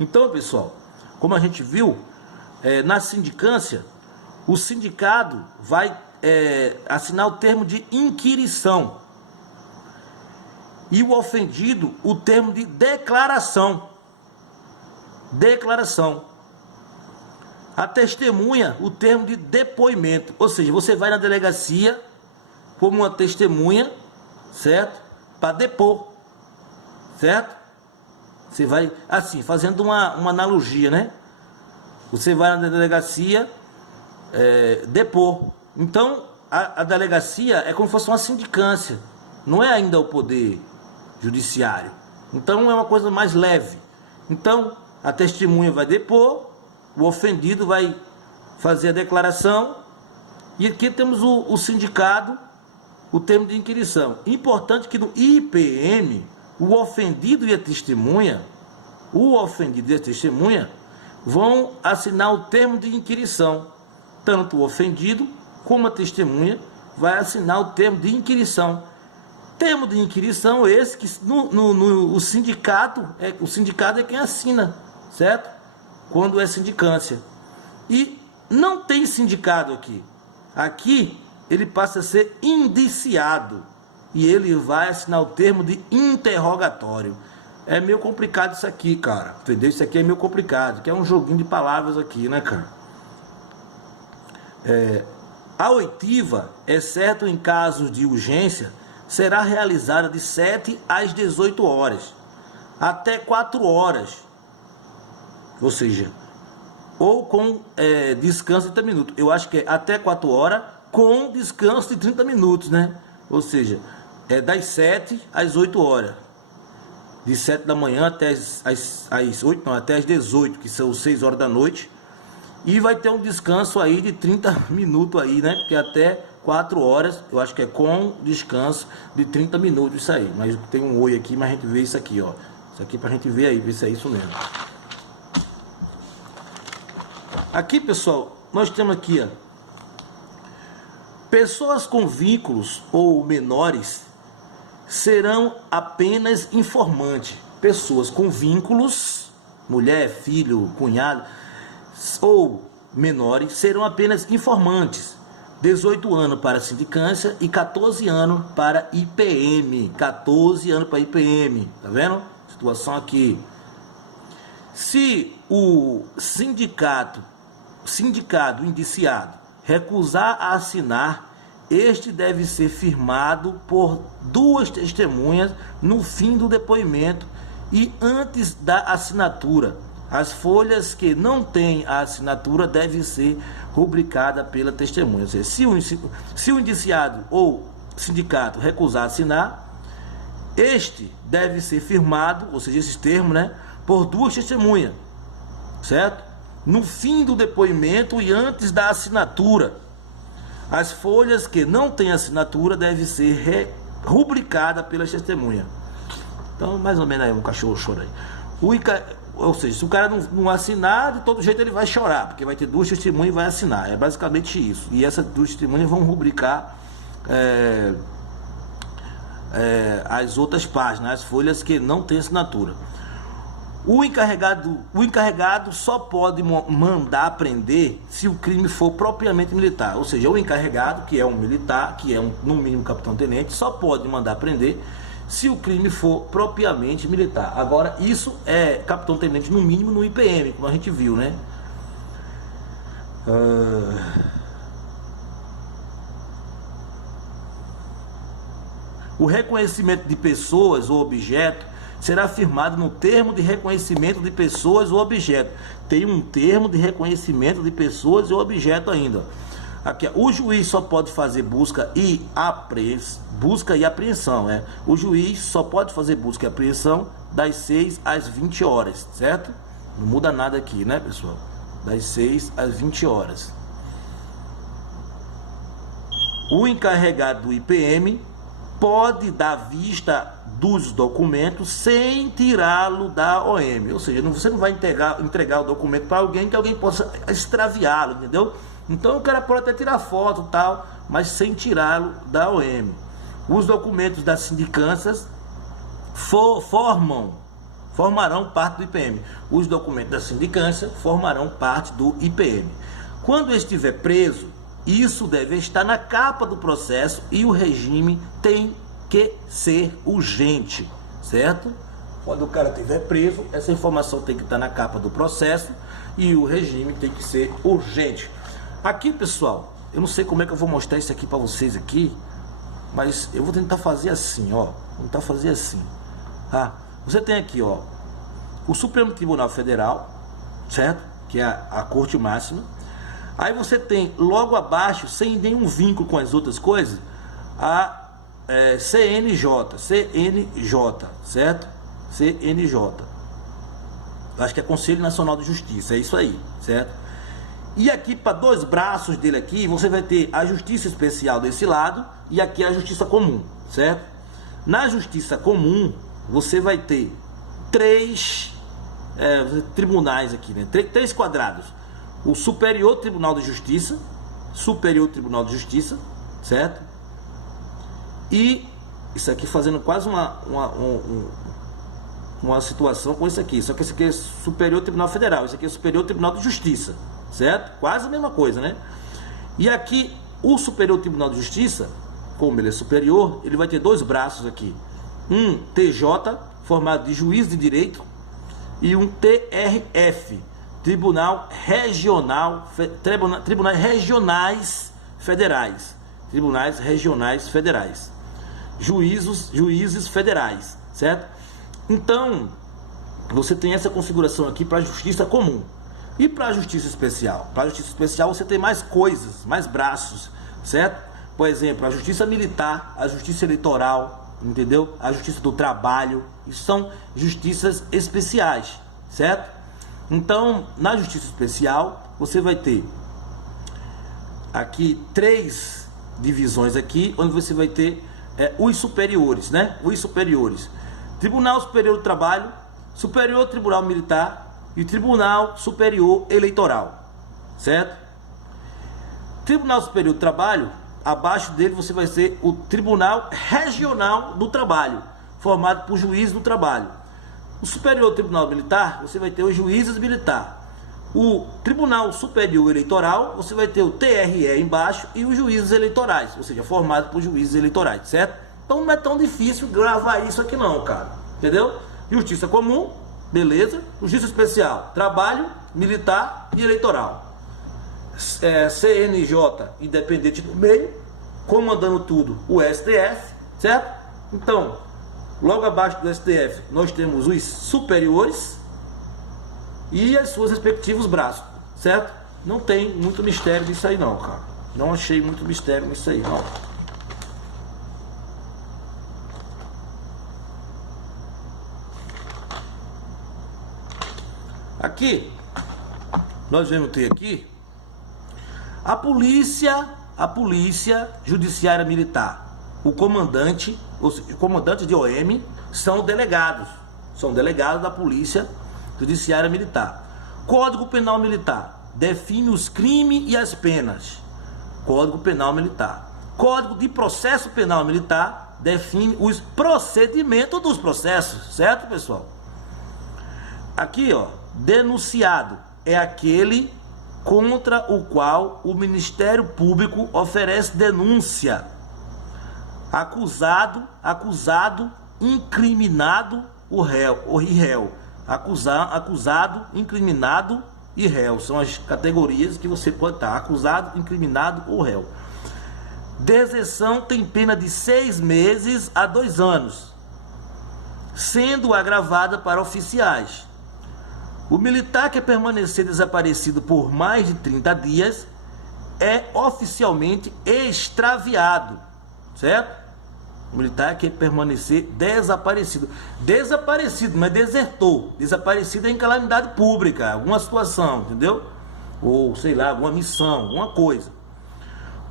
Então, pessoal, como a gente viu, na sindicância, o sindicado vai assinar o termo de inquirição e o ofendido o termo de declaração. A testemunha o termo de depoimento, ou seja, você vai na delegacia como uma testemunha, certo? Para depor, certo? Você vai, assim, fazendo uma analogia, né? Você vai na delegacia depor. Então, a delegacia é como se fosse uma sindicância, não é ainda o poder judiciário. Então, é uma coisa mais leve. Então, a testemunha vai depor, o ofendido vai fazer a declaração, e aqui temos o sindicado, o termo de inquirição. Importante que no IPM, o ofendido e a testemunha, vão assinar o termo de inquirição. Tanto o ofendido como a testemunha vai assinar o termo de inquirição. Termo de inquirição esse que o sindicato é quem assina, certo? Quando é sindicância. E não tem sindicado aqui. Aqui ele passa a ser indiciado e ele vai assinar o termo de interrogatório. É meio complicado isso aqui, cara, entendeu? Isso aqui é meio complicado, que é um joguinho de palavras aqui, né, cara? A oitiva, exceto em casos de urgência, será realizada de 7 às 18 horas, até 4 horas, ou seja, ou com descanso de 30 minutos. Eu acho que é até 4 horas, com descanso de 30 minutos, né? Ou seja, das 7 às 8 horas. De 7 da manhã até as 8, não, até as 18, que são 6 horas da noite. E vai ter um descanso aí de 30 minutos aí, né? Porque até 4 horas, eu acho que é com descanso de 30 minutos isso aí. Mas tem um oi aqui, mas a gente vê isso aqui, ó. Isso aqui pra gente ver aí, ver se é isso mesmo. Aqui, pessoal, nós temos aqui, ó. Pessoas com vínculos ou menores serão apenas informantes. Pessoas com vínculos, mulher, filho, cunhado, ou menores, serão apenas informantes. 18 anos para sindicância e 14 anos para IPM. 14 anos para IPM, tá vendo? Situação aqui. Se o sindicato indiciado recusar a assinar, este deve ser firmado por 2 testemunhas no fim do depoimento e antes da assinatura. As folhas que não têm a assinatura devem ser rubricadas pela testemunha. Ou seja, se o indiciado ou sindicato recusar assinar, este deve ser firmado, ou seja, esses termos, né, por 2 testemunhas, certo? No fim do depoimento e antes da assinatura. As folhas que não têm assinatura devem ser rubricadas pelas testemunhas. Então, mais ou menos aí, um cachorro chora aí. Ou seja, se o cara não assinar, de todo jeito ele vai chorar, porque vai ter 2 testemunhas e vai assinar. É basicamente isso. E essas 2 testemunhas vão rubricar as outras páginas, as folhas que não têm assinatura. O encarregado só pode mandar prender se o crime for propriamente militar. Ou seja, o encarregado, que é um militar, que é no mínimo capitão-tenente, só pode mandar prender se o crime for propriamente militar. Agora, isso é capitão-tenente no mínimo no IPM, como a gente viu, né? O reconhecimento de pessoas ou objetos será firmado no termo de reconhecimento de pessoas ou objeto. Tem um termo de reconhecimento de pessoas ou objeto ainda. Aqui, o juiz só pode fazer busca e apreensão, né? O juiz só pode fazer busca e apreensão das 6 às 20 horas, certo? Não muda nada aqui, né, pessoal? Das 6 às 20 horas. O encarregado do IPM pode dar vista dos documentos sem tirá-lo da OM. Ou seja, você não vai entregar o documento para alguém que alguém possa extraviá-lo, entendeu? Então o cara pode até tirar foto e tal, mas sem tirá-lo da OM. Os documentos das sindicâncias formam formarão parte do IPM. Os documentos da sindicância formarão parte do IPM. Quando estiver preso, isso deve estar na capa do processo e o regime tem que ser urgente, certo? Quando o cara estiver preso, essa informação tem que estar na capa do processo e o regime tem que ser urgente. Aqui, pessoal, eu não sei como é que eu vou mostrar isso aqui para vocês aqui, mas eu vou tentar fazer assim, ó. Vou tentar fazer assim. Ah, você tem aqui, ó, o Supremo Tribunal Federal, certo? Que é a Corte Máxima. Aí você tem logo abaixo, sem nenhum vínculo com as outras coisas, a CNJ, certo? CNJ. Eu acho que é Conselho Nacional de Justiça, é isso aí, certo? E aqui, para dois braços dele aqui, você vai ter a Justiça Especial desse lado e aqui a Justiça Comum, certo? Na Justiça Comum, você vai ter três tribunais aqui, né? Três quadrados. O Superior Tribunal de Justiça, certo? E isso aqui fazendo quase uma situação com isso aqui. Só que esse aqui é Superior Tribunal Federal, esse aqui é Superior Tribunal de Justiça, certo? Quase a mesma coisa, né? E aqui o Superior Tribunal de Justiça, como ele é superior, ele vai ter dois braços aqui. Um TJ, formado de juiz de direito, e um TRF, Tribunais Regionais Federais. Tribunais Regionais Federais. Juízes federais, certo? Então, você tem essa configuração aqui para a Justiça Comum. E para a Justiça Especial? Para a Justiça Especial você tem mais coisas, mais braços, certo? Por exemplo, a Justiça Militar, a Justiça Eleitoral, entendeu? A Justiça do Trabalho. Isso são justiças especiais, certo? Então, na Justiça Especial, você vai ter aqui três divisões aqui, onde você vai ter os superiores, né? Os superiores. Tribunal Superior do Trabalho, Superior Tribunal Militar e Tribunal Superior Eleitoral, certo? Tribunal Superior do Trabalho, abaixo dele você vai ter o Tribunal Regional do Trabalho, formado por juízes do trabalho. O Superior Tribunal Militar, você vai ter os juízes militares. O Tribunal Superior Eleitoral, você vai ter o TRE embaixo e os juízes eleitorais, ou seja, formado por juízes eleitorais, certo? Então não é tão difícil gravar isso aqui não, cara, entendeu? Justiça Comum, beleza. Justiça Especial, Trabalho, Militar e Eleitoral. CNJ, independente do meio, comandando tudo o STF, certo? Então, logo abaixo do STF, nós temos os superiores e as suas respectivos braços, certo? Não tem muito mistério nisso aí não, cara. Não achei muito mistério nisso aí, não. Aqui, nós vamos ter aqui a polícia judiciária militar. O comandante, os comandantes de OM são delegados da polícia judiciária militar. Código Penal Militar define os crimes e as penas. Código Penal Militar. Código de Processo Penal Militar define os procedimentos dos processos, certo, pessoal? Aqui, ó, denunciado é aquele contra o qual o Ministério Público oferece denúncia. Acusado, incriminado, o réu. Acusado, incriminado e réu. São as categorias que você pode estar. Acusado, incriminado ou réu. Deserção tem pena de 6 meses a 2 anos, sendo agravada para oficiais. O militar que permanecer desaparecido por mais de 30 dias é oficialmente extraviado, certo? O militar que permanecer desaparecido. Desaparecido, não é desertor. Desaparecido é em calamidade pública, alguma situação, entendeu? Ou, sei lá, alguma missão, alguma coisa.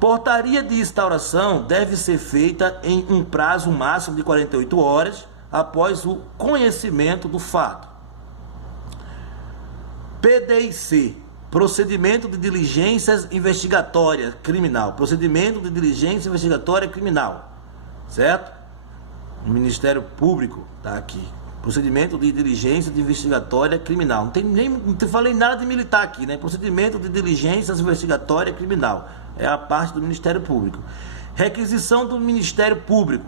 Portaria de instauração deve ser feita em um prazo máximo de 48 horas após o conhecimento do fato. PDIC, Procedimento de Diligências Investigatórias Criminal. Procedimento de Diligência Investigatória Criminal, certo? O Ministério Público está aqui. Procedimento de diligência de investigatória criminal. Não falei nada de militar aqui, né? Procedimento de diligência investigatória criminal. É a parte do Ministério Público. Requisição do Ministério Público.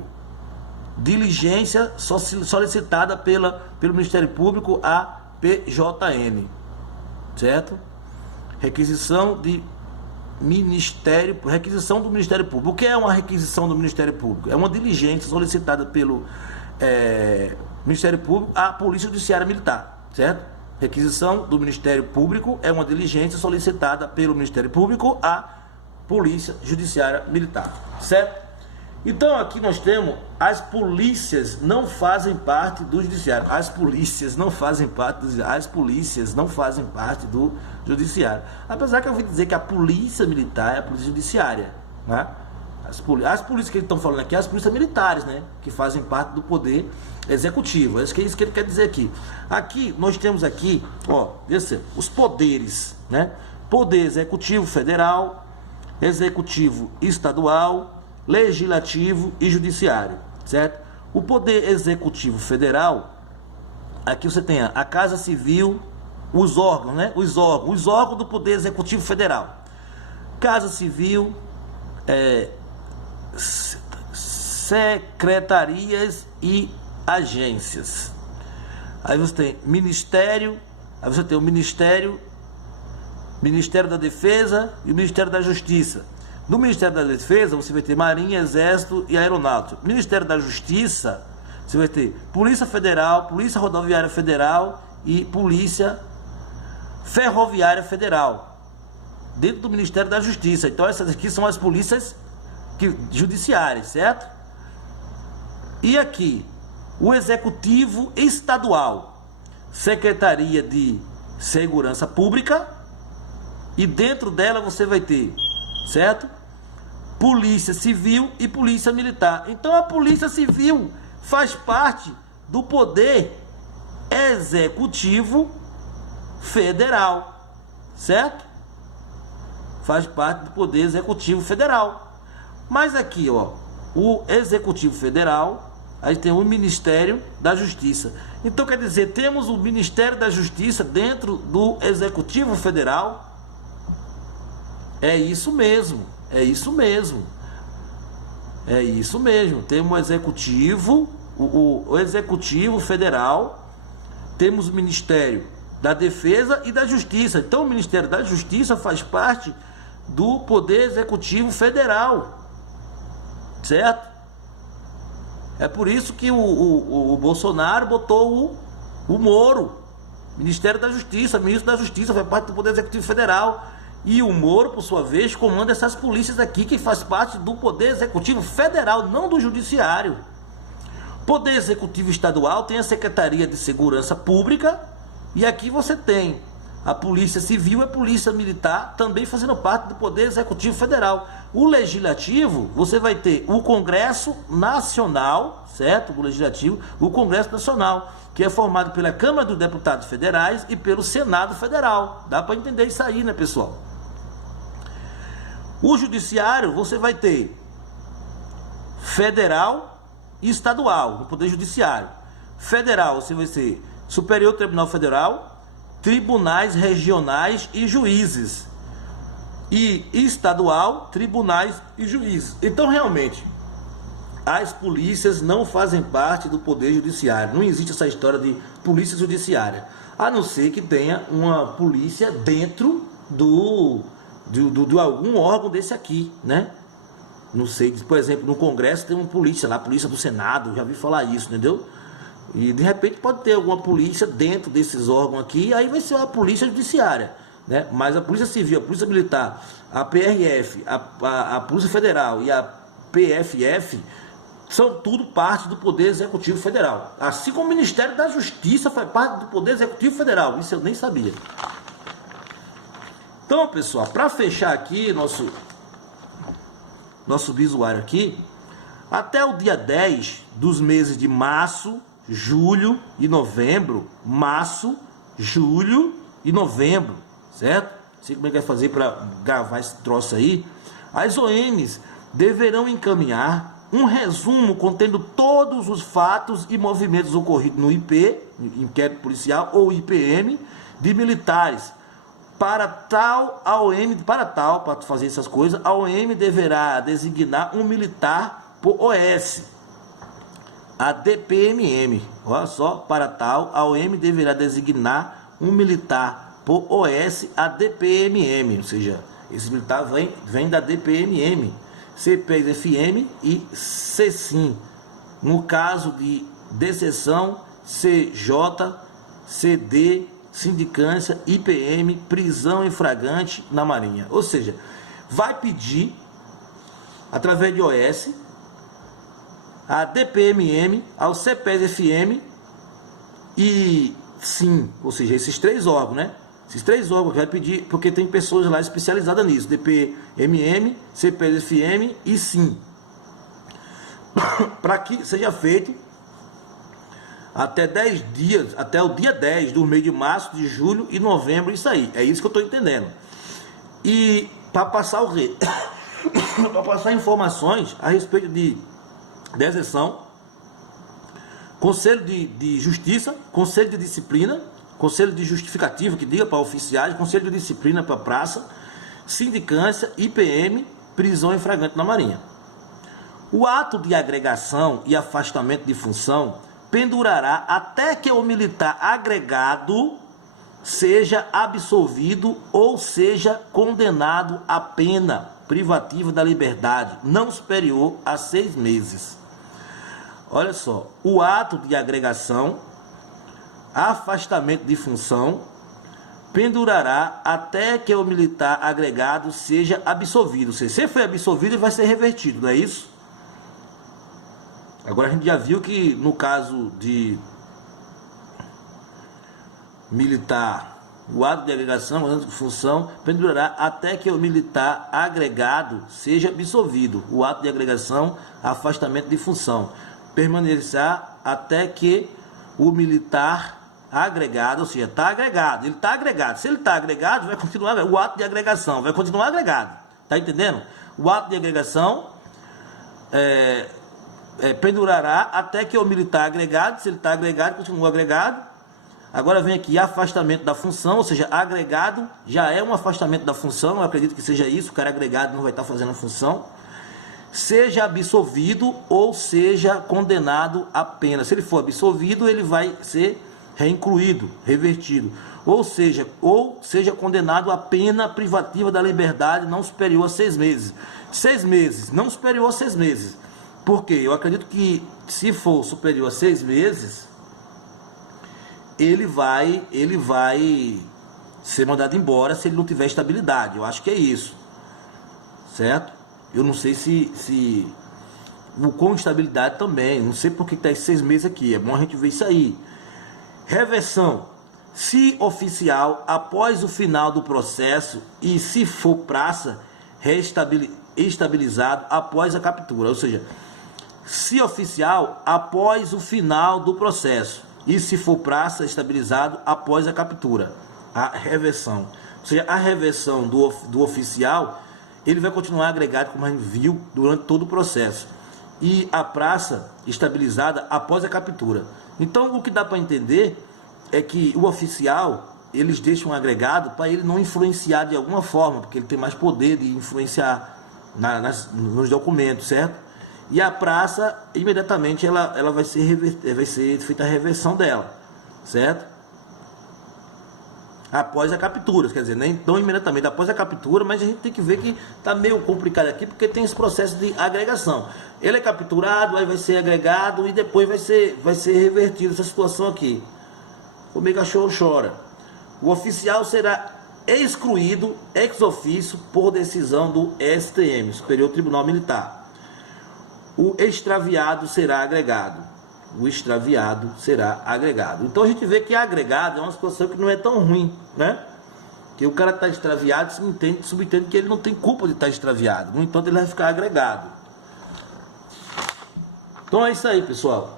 Diligência solicitada pelo Ministério Público à PJN. Certo? Requisição do Ministério Público. O que é uma requisição do Ministério Público? É uma diligência solicitada pelo Ministério Público à Polícia Judiciária Militar, certo? Requisição do Ministério Público é uma diligência solicitada pelo Ministério Público à Polícia Judiciária Militar, certo? Então aqui nós temos as polícias não fazem parte do judiciário. As polícias não fazem parte do judiciário. Apesar que eu ouvi dizer que a polícia militar é a polícia judiciária, né? As polícias que eles estão falando aqui, as polícias militares, né? Que fazem parte do poder executivo. É isso que ele quer dizer aqui. Aqui nós temos aqui, ó, os poderes, né? Poder executivo federal, executivo estadual, legislativo e judiciário, certo? O poder executivo federal, aqui você tem a Casa Civil, os órgãos, né? Os órgãos do poder executivo federal. Casa Civil, secretarias e agências. Aí você tem Ministério, aí você tem o Ministério da Defesa e o Ministério da Justiça. No Ministério da Defesa você vai ter Marinha, Exército e Aeronáutica. Ministério da Justiça você vai ter Polícia Federal, Polícia Rodoviária Federal e Polícia Ferroviária Federal, dentro do Ministério da Justiça. Então essas aqui são as polícias judiciárias, certo? E aqui o Executivo Estadual, Secretaria de Segurança Pública, e dentro dela você vai ter, certo? Polícia Civil e Polícia Militar. Então a Polícia Civil faz parte do Poder Executivo Federal, certo? Faz parte do Poder Executivo Federal. Mas aqui, ó, o Executivo Federal, aí tem o Ministério da Justiça. Então quer dizer, temos o Ministério da Justiça dentro do Executivo Federal. É isso mesmo, é isso mesmo. É isso mesmo. Temos o Executivo, o Executivo Federal, temos o Ministério da Defesa e da Justiça. Então o Ministério da Justiça faz parte do Poder Executivo Federal, certo? É por isso que o Bolsonaro botou o Moro, Ministério da Justiça, Ministro da Justiça, faz parte do Poder Executivo Federal. E o Moro, por sua vez, comanda essas polícias aqui, que faz parte do Poder Executivo Federal, não do Judiciário. Poder Executivo Estadual tem a Secretaria de Segurança Pública, e aqui você tem a Polícia Civil e a Polícia Militar também fazendo parte do Poder Executivo Federal. O Legislativo, você vai ter o Congresso Nacional, certo? O Legislativo, o Congresso Nacional, que é formado pela Câmara dos Deputados Federais e pelo Senado Federal. Dá para entender isso aí, né, pessoal? O Judiciário, você vai ter federal e estadual, no Poder Judiciário. Federal, você vai ter Superior Tribunal Federal, tribunais regionais e juízes. E estadual, tribunais e juízes. Então, realmente, as polícias não fazem parte do Poder Judiciário. Não existe essa história de polícia judiciária, a não ser que tenha uma polícia dentro de algum órgão desse aqui, né? Não sei, por exemplo, no Congresso tem uma polícia lá, a polícia do Senado, já vi falar isso, entendeu? E de repente pode ter alguma polícia dentro desses órgãos aqui, aí vai ser a polícia judiciária, né? Mas a Polícia Civil, a Polícia Militar, a PRF, a Polícia Federal e a PFF são tudo parte do Poder Executivo Federal. Assim como o Ministério da Justiça faz parte do Poder Executivo Federal. Isso eu nem sabia. Então, pessoal, para fechar aqui nosso visuário aqui, até o dia 10 dos meses de março, julho e novembro, certo? Não sei como é que vai fazer para gravar esse troço aí. As ONs deverão encaminhar um resumo contendo todos os fatos e movimentos ocorridos no IP, inquérito policial, ou IPM, de militares. Para fazer essas coisas, a OM deverá designar um militar por OS, a DPMM. Olha só, para tal, a OM deverá designar um militar por OS, a DPMM, ou seja, esse militar vem da DPMM, CPFM e CECIM. No caso de deserção, CJ, CD, sindicância, IPM, prisão em flagrante na Marinha. Ou seja, vai pedir, através de OS, a DPMM, ao CPFM e SIM, ou seja, esses três órgãos, né? Esses três órgãos que vai pedir, porque tem pessoas lá especializadas nisso, DPMM, CPFM e SIM, para que seja feito até 10 dias, até o dia 10 do mês de março, de julho e novembro, isso aí, é isso que eu estou entendendo. E para passar para passar informações a respeito de deserção, Conselho de Justiça, Conselho de Disciplina, Conselho de Justificativa, que diga para oficiais, Conselho de Disciplina para praça, sindicância, IPM, prisão em flagrante na Marinha. O ato de agregação e afastamento de função pendurará até que o militar agregado seja absolvido ou seja condenado à pena privativa da liberdade não superior a 6 meses. Olha só, o ato de agregação, afastamento de função, pendurará até que o militar agregado seja absolvido. Se ele foi absolvido, ele vai ser revertido, não é isso? Agora a gente já viu que no caso de militar, o ato de agregação, de função, pendurará até que o militar agregado seja absolvido. O ato de agregação, afastamento de função, permanecerá até que o militar agregado, ou seja, está agregado, ele está agregado. Se ele está agregado, vai continuar, o ato de agregação vai continuar agregado. Está entendendo? O ato de agregação pendurará até que o militar agregado, se ele está agregado, continua agregado. Agora vem aqui afastamento da função, ou seja, agregado já é um afastamento da função, eu acredito que seja isso, o cara agregado não vai estar fazendo a função. Seja absolvido ou seja condenado à pena. Se ele for absolvido, ele vai ser reincluído, revertido. Ou seja condenado à pena privativa da liberdade não superior a 6 meses. 6 meses, não superior a 6 meses. Por quê? Eu acredito que se for superior a 6 meses, ele vai ser mandado embora se ele não tiver estabilidade. Eu acho que é isso. Certo? Eu não sei se com estabilidade também. Não sei porque está esses 6 meses aqui. É bom a gente ver isso aí. Reversão. Se oficial, após o final do processo e se for praça, estabilizado após a captura. Ou seja, se oficial, após o final do processo e se for praça, estabilizado após a captura. A reversão. Ou seja, a reversão do oficial, ele vai continuar agregado, como a gente viu, durante todo o processo. E a praça estabilizada após a captura. Então, o que dá para entender é que o oficial, eles deixam agregado para ele não influenciar de alguma forma, porque ele tem mais poder de influenciar nos documentos, certo? E a praça, imediatamente, ela vai ser feita a reversão dela, certo? Após a captura, quer dizer, nem tão imediatamente após a captura, mas a gente tem que ver que está meio complicado aqui, porque tem esse processo de agregação. Ele é capturado, aí vai ser agregado e depois vai ser revertido essa situação aqui. O mega cachorro chora. O oficial será excluído ex officio por decisão do STM, Superior Tribunal Militar. O extraviado será agregado. O extraviado será agregado. Então a gente vê que agregado é uma situação que não é tão ruim, né? Que o cara está extraviado, subentende que ele não tem culpa de estar extraviado. No entanto, ele vai ficar agregado. Então é isso aí, pessoal.